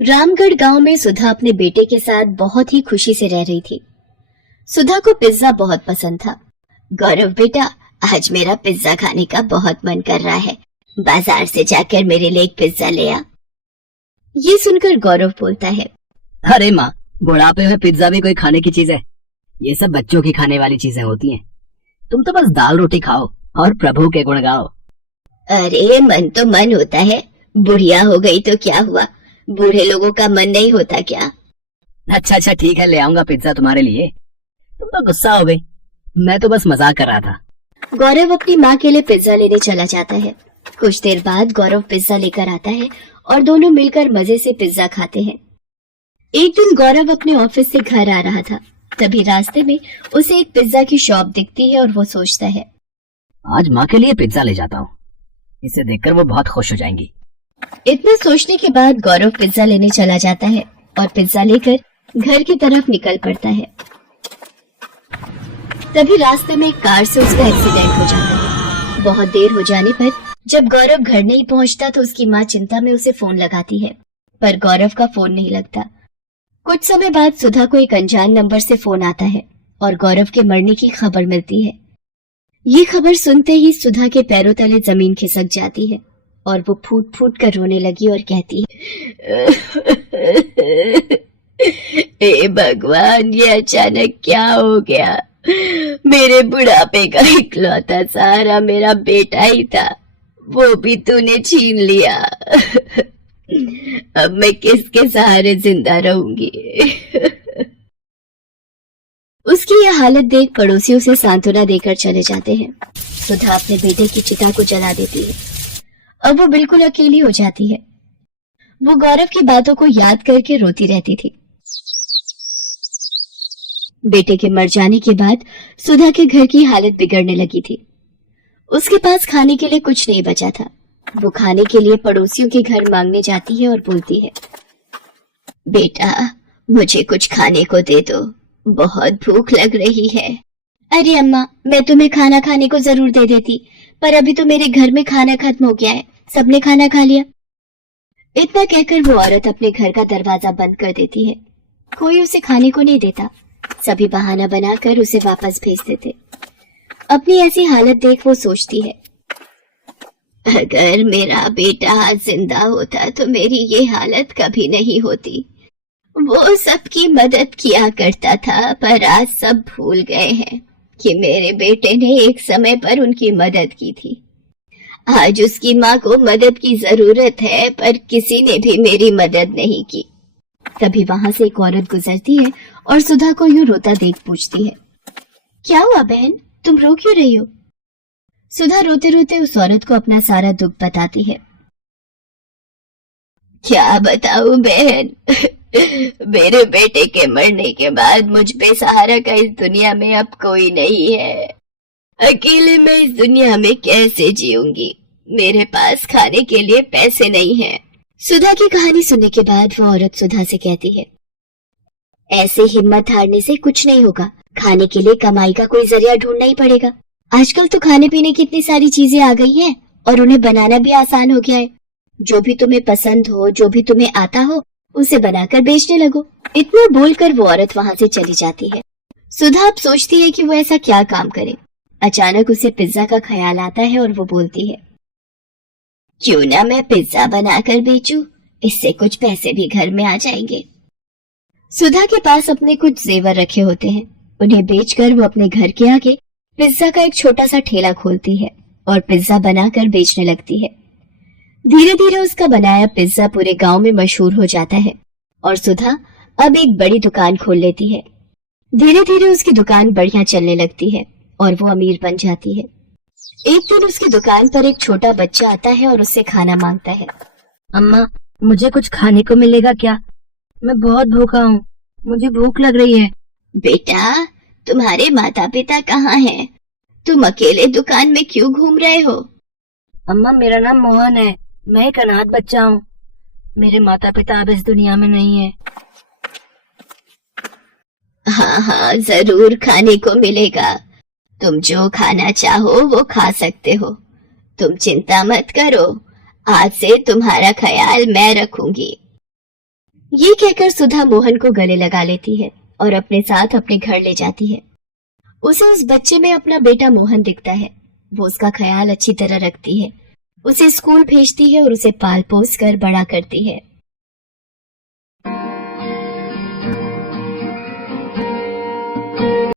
रामगढ़ गांव में सुधा अपने बेटे के साथ बहुत ही खुशी से रह रही थी। सुधा को पिज्जा बहुत पसंद था। गौरव बेटा, आज मेरा पिज्जा खाने का बहुत मन कर रहा है, बाजार से जाकर मेरे लिए एक पिज्जा ले आ। ये सुनकर गौरव बोलता है, अरे माँ, बुढ़ापे में पिज्जा भी कोई खाने की चीज है? ये सब बच्चों की खाने वाली चीजें होती हैं। तुम तो बस दाल रोटी खाओ और प्रभु के गुण गाओ। अरे मन तो मन होता है, बुढ़िया हो गई तो क्या हुआ, बूढ़े लोगों का मन नहीं होता क्या? अच्छा ठीक है, ले आऊंगा पिज्जा तुम्हारे लिए। तुम तो गुस्सा हो गई, मैं तो बस मजाक कर रहा था। गौरव अपनी माँ के लिए पिज्जा लेने चला जाता है। कुछ देर बाद गौरव पिज्जा लेकर आता है और दोनों मिलकर मजे से पिज्जा खाते हैं। एक दिन गौरव अपने ऑफिस से घर आ रहा था, तभी रास्ते में उसे एक पिज्जा की शॉप दिखती है और वो सोचता है, आज माँ के लिए पिज्जा ले जाता हूँ, इसे देखकर वो बहुत खुश हो जाएंगी। इतना सोचने के बाद गौरव पिज्जा लेने चला जाता है और पिज्जा लेकर घर की तरफ निकल पड़ता है। तभी रास्ते में एक कार से उसका एक्सीडेंट हो जाता है। बहुत देर हो जाने पर जब गौरव घर नहीं पहुंचता तो उसकी माँ चिंता में उसे फोन लगाती है, पर गौरव का फोन नहीं लगता। कुछ समय बाद सुधा को एक अनजान नंबर से फोन आता है और गौरव के मरने की खबर मिलती है। ये खबर सुनते ही सुधा के पैरों तले जमीन खिसक जाती है और वो फूट फूट कर रोने लगी और कहती है, हे भगवान, ये अचानक क्या हो गया? मेरे बुढ़ापे का इकलौता सहारा मेरा बेटा ही था, वो भी तूने छीन लिया। अब मैं किसके सहारे जिंदा रहूंगी? उसकी यह हालत देख पड़ोसी उसे सांत्वना देकर चले जाते हैं। सुधा अपने बेटे की चिता को जला देती है। अब वो बिल्कुल अकेली हो जाती है। वो गौरव की बातों को याद करके रोती रहती थी। बेटे के मर जाने के बाद सुधा के घर की हालत बिगड़ने लगी थी। उसके पास खाने के लिए कुछ नहीं बचा था। वो खाने के लिए पड़ोसियों के घर मांगने जाती है और बोलती है, बेटा मुझे कुछ खाने को दे दो, बहुत भूख लग रही है। अरे अम्मा, मैं तुम्हें खाना खाने को जरूर दे देती, पर अभी तो मेरे घर में खाना खत्म हो गया है, सबने खाना खा लिया। इतना कहकर वो औरत अपने घर का दरवाजा बंद कर देती है। कोई उसे खाने को नहीं देता, सभी बहाना बनाकर उसे वापस भेज देते। अपनी ऐसी हालत देख वो सोचती है, अगर मेरा बेटा आज जिंदा होता तो मेरी ये हालत कभी नहीं होती। वो सबकी मदद किया करता था, पर आज सब भूल गए हैं कि मेरे बेटे ने एक समय पर उनकी मदद की थी। आज उसकी माँ को मदद की जरूरत है, पर किसी ने भी मेरी मदद नहीं की। तभी वहां से एक औरत गुजरती है और सुधा को यूं रोता देख पूछती है, क्या हुआ बहन, तुम रो क्यों रही हो? सुधा रोते रोते उस औरत को अपना सारा दुख बताती है। क्या बताऊं बहन, मेरे बेटे के मरने के बाद मुझ बेसहारा का इस दुनिया में अब कोई नहीं है। अकेले मैं इस दुनिया में कैसे जीऊंगी? मेरे पास खाने के लिए पैसे नहीं हैं। सुधा की कहानी सुनने के बाद वो औरत सुधा से कहती है, ऐसे हिम्मत हारने से कुछ नहीं होगा, खाने के लिए कमाई का कोई जरिया ढूंढना ही पड़ेगा। आजकल तो खाने पीने की इतनी सारी चीजें आ गई हैं और उन्हें बनाना भी आसान हो गया है। जो भी तुम्हें पसंद हो, जो भी तुम्हें आता हो, उसे बनाकर बेचने लगो। इतना बोलकर वो औरत वहां से चली जाती है। सुधा अब सोचती है कि वो ऐसा क्या काम करे। अचानक उसे पिज्जा का ख्याल आता है और वो बोलती है, क्यों ना मैं पिज्जा बनाकर बेचूं, इससे कुछ पैसे भी घर में आ जाएंगे। सुधा के पास अपने कुछ जेवर रखे होते हैं, उन्हें बेचकर वो अपने घर के आगे पिज्जा का एक छोटा सा ठेला खोलती है और पिज्जा बनाकर बेचने लगती है। धीरे धीरे उसका बनाया पिज्जा पूरे गांव में मशहूर हो जाता है और सुधा अब एक बड़ी दुकान खोल लेती है। धीरे धीरे उसकी दुकान बढ़िया चलने लगती है और वो अमीर बन जाती है। एक दिन उसकी दुकान पर एक छोटा बच्चा आता है और उससे खाना मांगता है। अम्मा, मुझे कुछ खाने को मिलेगा क्या? मैं बहुत भूखा हूँ, मुझे भूख लग रही है। बेटा, तुम्हारे माता पिता कहाँ हैं? तुम अकेले दुकान में क्यों घूम रहे हो? अम्मा, मेरा नाम मोहन है, मैं एक अनाथ बच्चा हूँ। मेरे माता पिता अब इस दुनिया में नहीं है। हाँ हाँ, जरूर खाने को मिलेगा। तुम जो खाना चाहो वो खा सकते हो। तुम चिंता मत करो, आज से तुम्हारा ख्याल मैं रखूंगी। ये कहकर सुधा मोहन को गले लगा लेती है और अपने साथ अपने घर ले जाती है। उसे उस बच्चे में अपना बेटा मोहन दिखता है। वो उसका ख्याल अच्छी तरह रखती है, उसे स्कूल भेजती है और उसे पाल पोस कर बड़ा करती है।